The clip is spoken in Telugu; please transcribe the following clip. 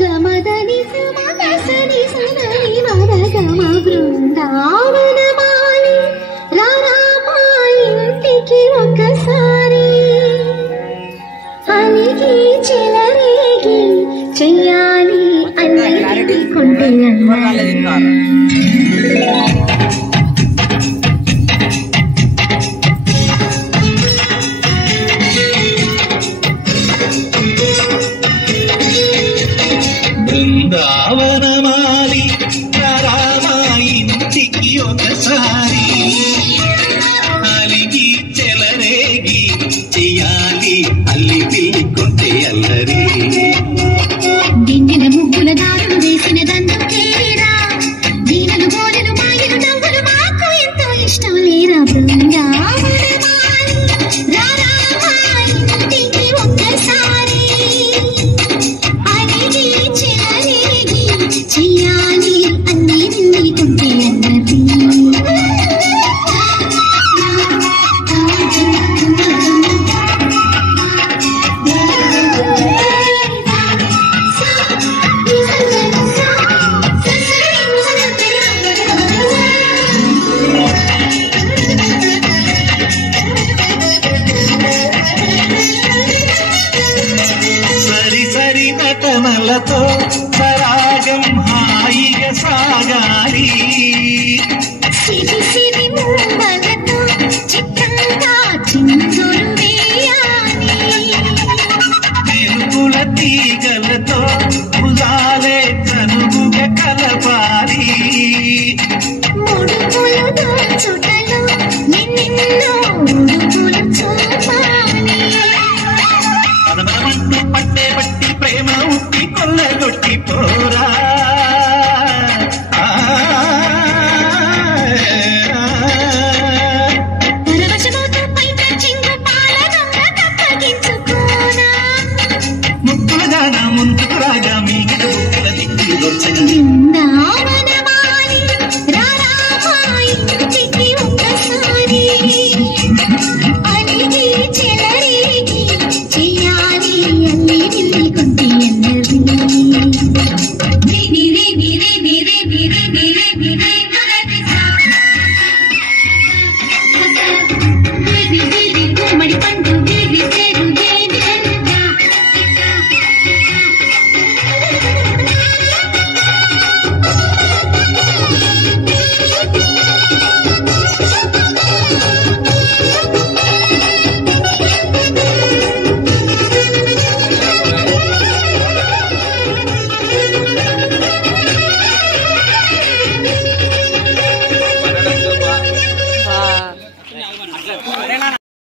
గమదని సమగసని సనని మదగమ బృందావనమాలి రారామా ఇంటికి ఒకసారి అలిగి చెలరేగి చెయ్యాలి అన్నిటికీ కొంటే బృందావనమాలి రారామా ఇంటికి ఒకసారి అలిగి చెలరేగి చెయ్యాలి అల్లి పిల్లికొంటే అల్లరి దిండిన ముగ్గుల దారులు వేసిన దండుకేరా దీనలు గోలెలు మాయలు నవ్వులు మాకు ఎంతో ఇష్టం లేరా బృందావనమాలి రారామా ఇంటికి ఒక్కసారి అలిగి చెలరేగి చెయ్యాలి అన్ని నిల్లికుంటే అన్నది సరి సరి నటనలతో సరాగం హాయిగా సాగాలి సిరి సిరి మూవలతో చిత్తంగా చిందులు వేయాలి మెరుపుల తీగలతో భుజాలే చనువుగా కలపాలి ముడుపులు దోచుటలో నిన్నెన్నో ఉడుపులు చూపాలి పదమమంటూ పట్టే పట్టి ప్రేమ ఉట్టి కొల్లగొట్టిపో